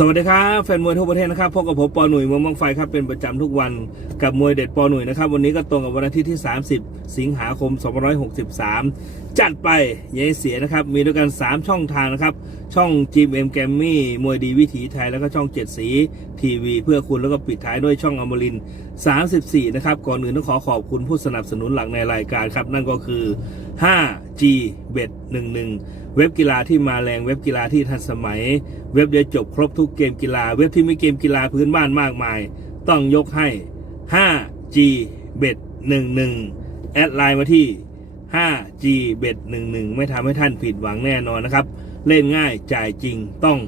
สวัสดีครับแฟนมวยทั่วประเทศนะครับพบกับผมปอหนุ่ยมืองมังไฟครับเป็นประจำทุกวันกับมวยเด็ดปอหนุ่ยนะครับวันนี้ก็ตรงกับวันอาทิตย์ที่ 30 สิงหาคม 2563 จัดไปอยัยเสียนะครับ มีด้วยกัน 3 ช่องทางนะครับ ช่องจีมเอ็มแกมมี่มวยดีวิถีไทยแล้วก็ช่องเจ็ดสีทีวี เพื่อคุณแล้วก็ปิดท้ายด้วยช่องอมรินทร์34 นะครับ ก่อนอื่นต้องขอขอบคุณผู้สนับสนุนหลักในรายการครับ นั่นก็คือ 5G Bet 11 เว็บกีฬาที่มาแรงเว็บกีฬาที่ทันสมัย เว็บเดียวจบครบทุกเกมกีฬา เว็บที่มีเกมกีฬาพื้นบ้านมากมาย ต้องยกให้ 5G Bet 11แอดไลน์มาที่ 5G Bet 11 ไม่ทำให้ท่านผิดหวังแน่นอนนะครับ เล่นง่ายจ่ายจริงต้อง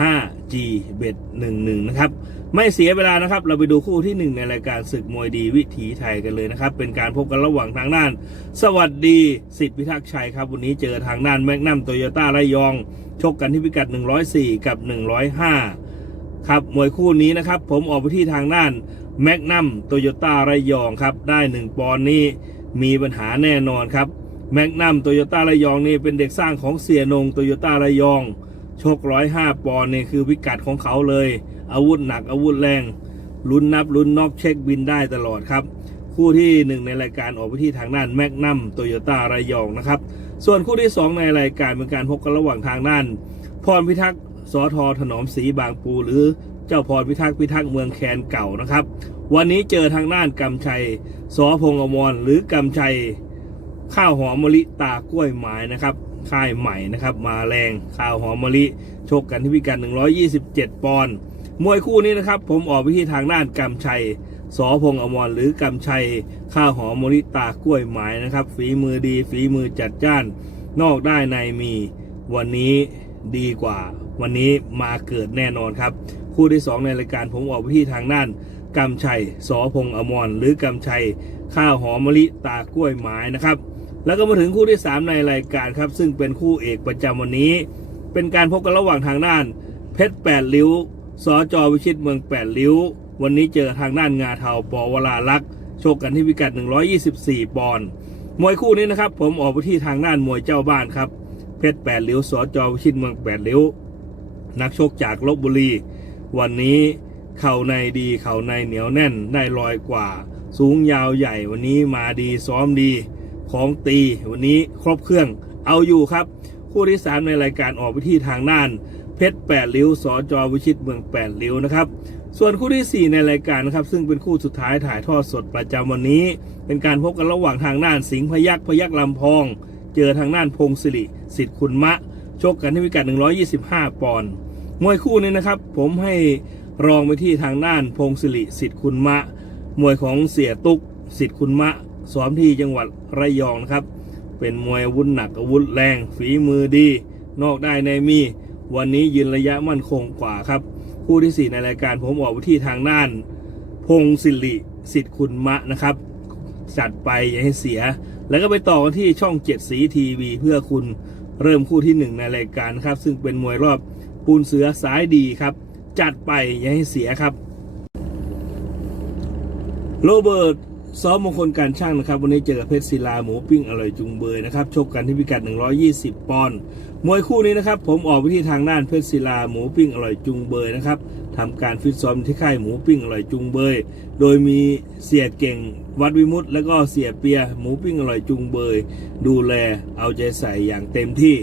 5G Bet 11 นะครับ ไม่เสียเวลานะครับ เราไปดูคู่ที่หนึ่งในรายการศึกมวยดีวิถีไทยกันเลยนะครับ เป็นการพบกันระหว่างทางด้าน สวัสดีสิทธิพิทักษ์ชัยครับ วันนี้เจอทางด้านแมกนัมโตโยต้าระยอง ชกกันที่พิกัด 104 กับ 105 ครับ มวยคู่นี้นะครับ ผมออกไปที่ทางด้านแมกนัมโตโยต้าระยองครับ ได้ 1 ปอนด์นี้ มีปัญหาแน่นอนครับแมกนัมโตโยต้าระยองนี่เป็นเด็กสร้างของเสียนงโตโยต้าระยองชกร้อยห้าปอนด์นี่คือพิกัดของเขาเลย อาวุธหนักอาวุธแรงลุ้นนับลุ้นนอกเช็คบินได้ตลอดครับ คู่ที่หนึ่งในรายการออกไปที่ทางด้านแมกนัมโตโยต้าระยองนะครับ ส่วนคู่ที่สองในรายการเป็นการพบกันระหว่างทางด้าน พรพิทักษ์สอทอถนอมศรีบางปู หรือเจ้าพรพิทักษ์พิทักษ์เมืองแคนเก่านะครับ วันนี้เจอทางด้านกำชัยสอพงอมรหรือกำชัยข้าวหอมมะลิตากล้วยไม้นะครับ ค่ายใหม่นะครับ มาแรงข้าวหอมมะลิชกกันที่พิกัด127 ปอนด์มวยคู่นี้นะครับ ผมออกไปที่ทางด้านกำชัยสอพงอมรหรือกำชัยข้าวหอมมะลิตากล้วยไม้นะครับ ฝีมือดีฝีมือจัดจ้าน นอกได้ในมีวันนี้ดีกว่า วันนี้มาเกิดแน่นอนครับ คู่ที่ 2 ในรายการผมออกไปที่ทางด้าน กำชัยสอพงษ์อมรหรือกำชัยข้าวหอมมะลิตากล้วยไม้นะครับ แล้วก็มาถึงคู่ที่ 3 ในรายการครับ ซึ่งเป็นคู่เอกประจำวันนี้ เป็นการพบกันระหว่างทางด้าน เพชรแปดริ้วสอจอวิชิตเมืองแปดริ้ว วันนี้เจอทางด้านงาเทาปอวราลักษ์โชคกันที่พิกัด 124 ปอนด์มวยคู่นี้นะครับ ผมออกไปที่ทางด้านมวยเจ้าบ้านครับเพชรแปดริ้วสอจอวิชิตเมืองแปดริ้วนักชกจากลบบุรี วันนี้ เข่าในดีเข่าในเหนียวแน่นได้ลอยกว่า สูงยาวใหญ่วันนี้มาดีซ้อมดี ของตีวันนี้ครบเครื่องเอาอยู่ครับ คู่ที่ 3 ในรายการออกไปที่ทางน่าน เพชรแปดริ้วสอจอวิชิตเมืองแปดริ้วนะครับส่วนคู่ที่ 4 ในรายการนะครับ ซึ่งเป็นคู่สุดท้ายถ่ายทอดสดประจำวันนี้ เป็นการพบกันระหว่างทางน่านสิงห์พยักพยักลำพอง เจอทางน่านพงศิริสิทธิ์คุณมะชกกันที่พิกัด 125 ปอนด์มวยคู่นี้นะครับ ผมให้ รองไปที่ทางด้านพงศิริสิทธิ์คุณมะ มวยของเสียตุกสิทธิ์คุณมะซ้อมที่จังหวัดระยองนะครับ เป็นมวยอาวุธหนักอาวุธแรง ฝีมือดี นอกได้ในมี วันนี้ยืนระยะมั่นคงกว่าครับ คู่ที่ 4 ในรายการผมออกไปที่ทางด้าน พงศิริสิทธิ์คุณมะนะครับ จัดไปอย่าให้เสีย แล้วก็ไปต่อกันที่ช่องเจ็ดสีทีวีเพื่อคุณเริ่มคู่ที่หนึ่งในรายการครับ ซึ่งเป็นมวยรอบปูนเสือสายดีครับ จัดไปอย่าให้เสียครับ โรเบิร์ตซ้อมมงคลการช่างนะครับ วันนี้เจอกับเพชรศิลาหมูปิ้งอร่อยจุงเบยนะครับชกกันที่พิกัด 120 ปอนด์มวยคู่นี้นะครับ ผมออกไปที่ทางด้านเพชรศิลาหมูปิ้งอร่อยจุงเบยนะครับทำการฟิตซ้อมที่ค่ายหมูปิ้งอร่อยจุงเบย โดยมีเสียเก่งวัดวิมุตแล้วก็เสียเปียหมูปิ้งอร่อยจุงเบย ดูแลเอาใจใส่อย่างเต็มที่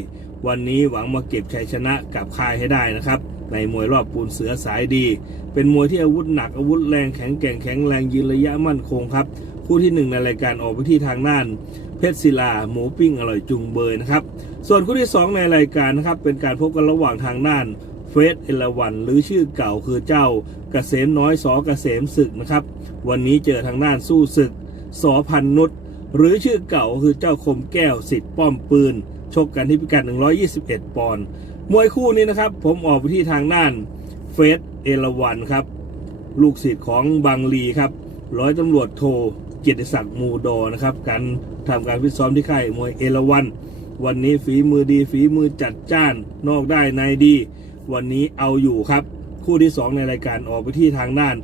วันนี้หวังมาเก็บชัยชนะกับค่ายให้ได้นะครับ ในมวยรอบปูนเสือสายดี เป็นมวยที่อาวุธหนักอาวุธแรงแข็งแกร่งแข็งแรงยืนระยะมั่นคงครับ คู่ที่หนึ่งในรายการออกไปที่ทางด้าน เพชรศิลา หมูปิ้งอร่อยจุงเบยนะครับ ส่วนคู่ที่ 2 ในรายการนะครับเป็นการพบกันระหว่างทางด้านเฟสเอลวันหรือชื่อเก่าคือเจ้าเกษมน้อยสอเกษมศึกนะครับ วันนี้เจอทางด้านสู้ศึกสอพันนุษหรือชื่อเก่าคือเจ้าคมแก้วสิทธิ์ป้อมปืน ชกกันที่พิกัด 121 ปอนด์ มวยคู่นี้นะครับ ผมออกไปที่ทางด้านเฟสเอลวันครับ ลูกศิษย์ของบางลีครับ ร้อยตำรวจโทเกียรติศักดิ์มูดอนะครับ การทำการฟิตซ้อมที่ค่ายมวยเอราวัน วันนี้ฝีมือดีฝีมือจัดจ้านนอกได้ในดี วันนี้เอาอยู่ครับ คู่ที่ 2 ในรายการออกไปที่ทางด้าน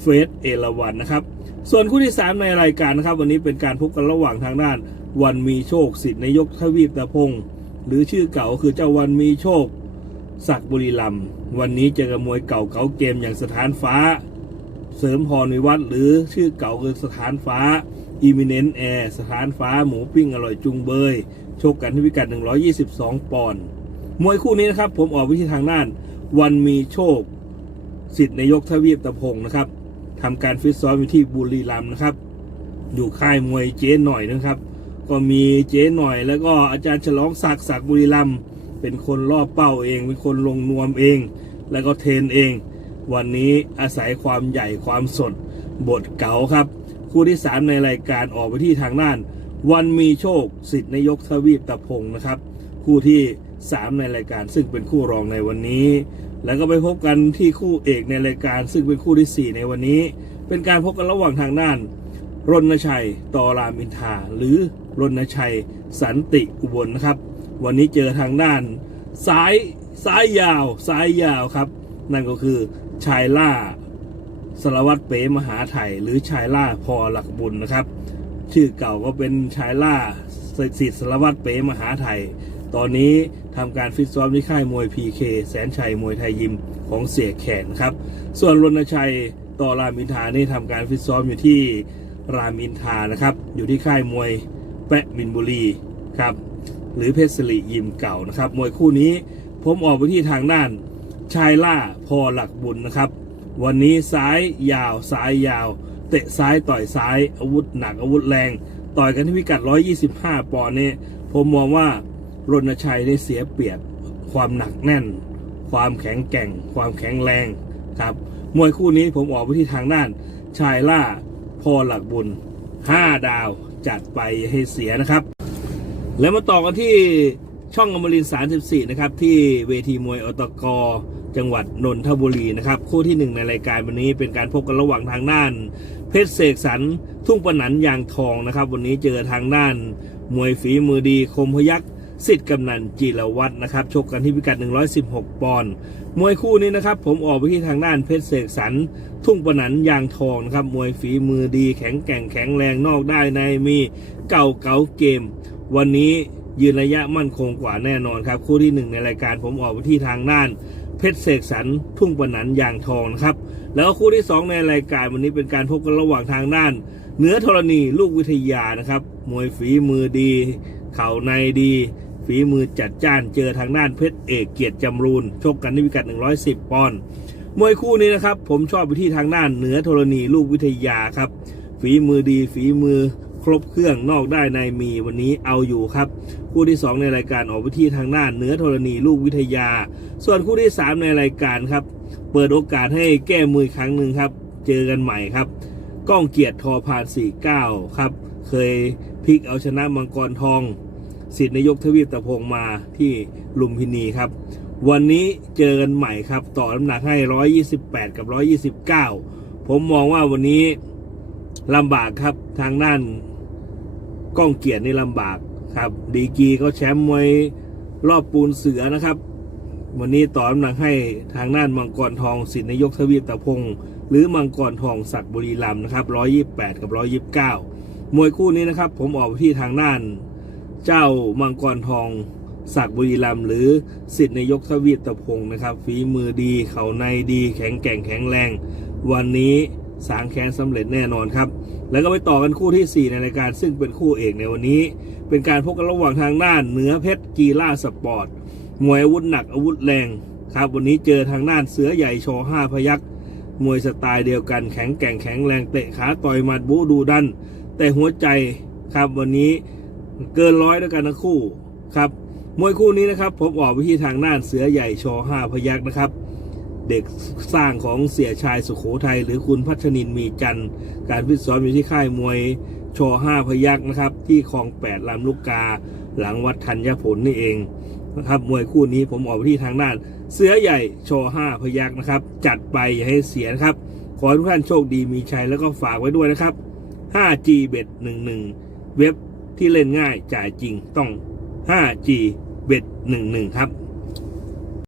เฟสเอราวันนะครับส่วนคู่ที่ 3 ในรายการนะครับ วันนี้เป็นการพบกันระหว่างทางด้าน วันมีโชคสิทธิ์นายกทวีปตะพงศ์ หรือชื่อเก่าคือเจ้าวันมีโชคสักบุรีลำวันนี้เจอกับมวยเก่าเก่าเกมอย่างสถานฟ้า เสริมพรวิวัฒหรือชื่อเก่าคือสถานฟ้า i m m i n e n t Air สถานฟ้าหมูปิ้งอร่อยจุงเบยชกกันที่พิกัด 122 ปอนด์มวยคู่นี้นะครับ ผมออกวิธีทางด้าน วันมีโชค สิทธิ์นายกทวีปตะพงนะครับทำการฟิตซ้อมอยู่ที่บุรีรัมย์นะครับ อยู่ค่ายมวยเจ๊หน่อยนะครับ ก็มีเจ๊หน่อยแล้วก็อาจารย์ฉลองศักดิ์ศักดิ์บุรีรัมเป็นคนรอบเป้าเอง เป็นคนลงนวมเอง แล้วก็เทนเอง วันนี้อาศัยความใหญ่ความสด บทเก๋าครับ คู่ที่ 3 ในรายการออกไปที่ทางด้าน วันมีโชคสิทธิ์นายกทวีปตะพงนะครับ คู่ที่ 3 ในรายการซึ่งเป็นคู่รองในวันนี้ แล้วก็ไปพบกันที่คู่เอกในรายการ ซึ่งเป็นคู่ที่ 4 ในวันนี้ เป็นการพบกันระหว่างทางด้านรณชัยต่อรามอินทาหรือ รณชัย สันติอุบลนะครับ วันนี้เจอทางด้านซ้ายซ้ายยาวซ้ายยาวครับ นั่นก็คือชายล่าสารวัตรเป๋มหาไทยหรือชายล่าพอหลักบุญนะครับ ชื่อเก่าก็เป็นชายล่าสิทธิ์สารวัตรเป๋มหาไทย ตอนนี้ทำการฟิตซ้อมที่ค่ายมวย PK แสนชัยมวยไทยยิมของเสียแขนครับ ส่วนรณชัยต่อรามินทานี่ทำการฟิตซ้อมอยู่ที่รามินทานะครับ อยู่ที่ค่ายมวย แปะมินบุรีครับหรือเพชรสิริยิมเก่านะครับมวยคู่นี้ผมออกไปที่ทางด้านชายล่าพอหลักบุญนะครับ วันนี้ซ้ายยาวซ้ายยาว เตะซ้ายต่อยซ้ายอาวุธหนักอาวุธแรง ต่อยกันที่พิกัด 125 ปอนด์เนี่ยผมมองว่ารณชัยได้เสียเปรียบความหนักแน่น ความแข็งแกร่ง ความแข็งแรงครับมวยคู่นี้ผมออกไปที่ทางด้านชายล่าพอหลักบุญ 5 ดาว จัดไปให้เสียนะครับ แล้วมาต่อกันที่ช่องอมรินทร์34นะครับ ที่เวทีมวยอตกจังหวัดนนทบุรีนะครับ คู่ที่หนึ่งในรายการวันนี้เป็นการพบกันระหว่างทางด้าน เพชรเสกสรรทุ่งปนันยางทองนะครับ วันนี้เจอทางด้าน มวยฝีมือดีคมพยักษ์ สิทธิ์กำนันจีรวัตรนะครับชกกันที่พิกัด 116 ปอนด์มวยคู่นี้นะครับ ผมออกไปที่ทางด้านเพชรเสกสรรทุ่งปะหนันยางทองนะครับ มวยฝีมือดีแข็งแกร่งแข็งแรงนอกได้ในมีเก่าเก๋าเกม วันนี้ยืนระยะมั่นคงกว่าแน่นอนครับ คู่ที่หนึ่งในรายการผมออกไปที่ทางด้านเพชรเสกสรรทุ่งปะหนันยางทองนะครับแล้วคู่ที่สองในรายการวันนี้เป็นการพบกันระหว่างทางด้านเหนือธรณีลูกวิทยานะครับ มวยฝีมือดี เข่าในดี ฝีมือจัดจ้านเจอทางด้านเพชรเอกเกียรติจำรูนชกกันที่พิกัด 110 ปอนด์มวยคู่นี้นะครับ ผมชอบไปที่ทางด้านเหนือธรณีลูกวิทยาครับ ฝีมือดีฝีมือครบเครื่องนอกได้ในมีวันนี้เอาอยู่ครับ คู่ที่ 2 ในรายการออกไปที่ทางด้านเหนือธรณีลูกวิทยา ส่วนคู่ที่ 3 ในรายการครับ เปิดโอกาสให้แก้มือครั้งหนึ่งครับ เจอกันใหม่ครับก้องเกียรติทอพาน49 ครับ เคยพลิกเอาชนะมังกรทอง สิทธินายกทวีปตะพงมาที่ลุมพินีครับ วันนี้เจอกันใหม่ครับ ต่อน้ำหนักให้ 128 กับ 129 ผมมองว่าวันนี้ลำบากครับทางด้านก้องเกียรตินี่ลำบากครับ ดีกรีก็แชมป์มวยรอบปูนเสือนะครับ วันนี้ต่อน้ำหนักให้ทางด้านมังกรทองสิทธินายกทวีปตะพงหรือมังกรทองศักดิ์บุรีรัมย์นะครับ 128 กับ 129 มวยคู่นี้นะครับ ผมออกไปที่ทางด้าน เจ้ามังกรทองศักบุรีรัมหรือสิทธิ์นายกทวีตะพงนะครับฝีมือดีเข่าในดีแข็งแกร่งแข็งแรง วันนี้สางแค้นสำเร็จแน่นอนครับ แล้วก็ไปต่อกันคู่ที่ 4 ในรายการซึ่งเป็นคู่เอกในวันนี้ เป็นการพบกันระหว่างทางด้านเหนือเพชรกีฬาสปอร์ตมวยอาวุธหนักอาวุธแรงครับ วันนี้เจอทางด้านเสือใหญ่โชว์ห้าพยักมวยสไตล์เดียวกันแข็งแกร่งแข็งแรงเตะขาต่อยหมัดบูดูดัน แต่หัวใจครับวันนี้ เกินร้อยด้วยกันทั้งคู่ครับมวยคู่นี้นะครับผมออกไปที่ทางด้านเสือใหญ่ชว์ห้าพยักนะครับ เด็กสร้างของเสียชายสุขโขทัยหรือคุณพัชนินมีจันทร์การฟิตซ้อมอยู่ที่ค่ายมวยชว์ห้าพยักนะครับ ที่คลองแปดลำลูกกา หลังวัดธัญผลนี่เองนะครับมวยคู่นี้ผมออกไปที่ทางด้าน เสือใหญ่ชว์ห้าพยักนะครับ จัดไปอย่าให้เสียนะครับ ขอให้ทุกท่านโชคดีมีชัยแล้วก็ฝากไว้ด้วยนะครับ 5G เบ็ด11 เว็บ ที่เล่นง่ายจ่ายจริงต้อง 5G เบ็ด11 ครับ